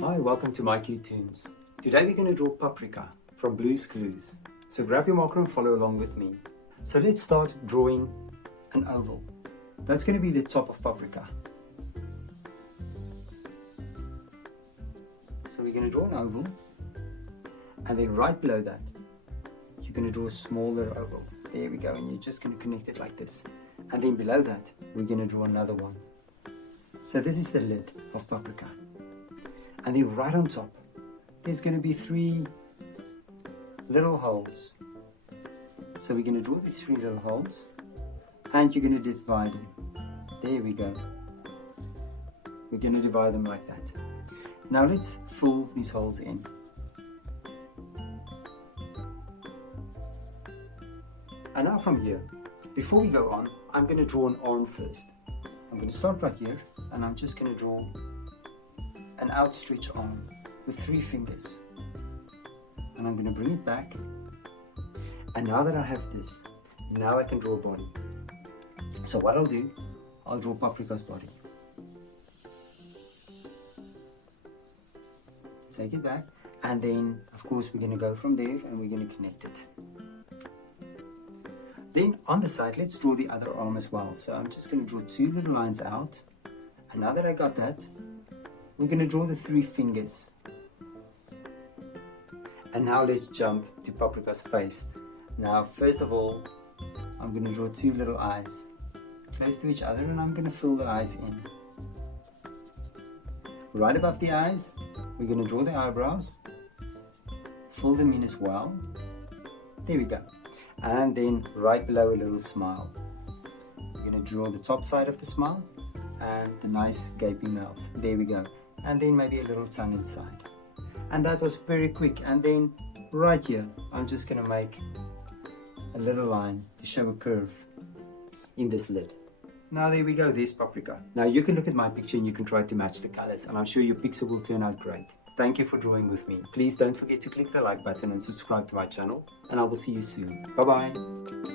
Hi, welcome to mycutetoons. Today we're going to draw Paprika from Blue's Clues. So grab your marker and follow along with me. So let's start drawing an oval. That's going to be the top of Paprika. So we're going to draw an oval, and then right below that you're going to draw a smaller oval. There we go, and you're just going to connect it like this. And then below that we're going to draw another one. So this is the lid of Paprika. And then right on top, there's going to be 3 little holes. So we're going to draw these 3 little holes, and you're going to divide them. There we go. We're going to divide them like that. Now let's fill these holes in. And now from here, before we go on, I'm going to draw an arm first. I'm going to start right here, and I'm just going to draw an outstretched arm with 3 fingers, and I'm going to bring it back. And now that I have this, now I can draw a body. So what I'll do, I'll draw Paprika's body. Take it back, and then of course we're going to go from there and we're going to connect it. Then on the side, let's draw the other arm as well. So I'm just going to draw 2 little lines out, and now that I got that, we're going to draw the 3 fingers. And now let's jump to Paprika's face. Now first of all, I'm going to draw 2 little eyes close to each other, and I'm going to fill the eyes in. Right above the eyes, we're going to draw the eyebrows, fill them in as well. There we go. And then right below, a little smile. We're going to draw the top side of the smile and the nice gaping mouth. There we go. And then maybe a little tongue inside. And that was very quick. And then right here, I'm just going to make a little line to show a curve in this lid. Now there we go, there's Paprika. Now you can look at my picture and you can try to match the colors, and I'm sure your picture will turn out great. Thank you for drawing with me. Please don't forget to click the like button and subscribe to my channel, and I will see you soon. Bye bye.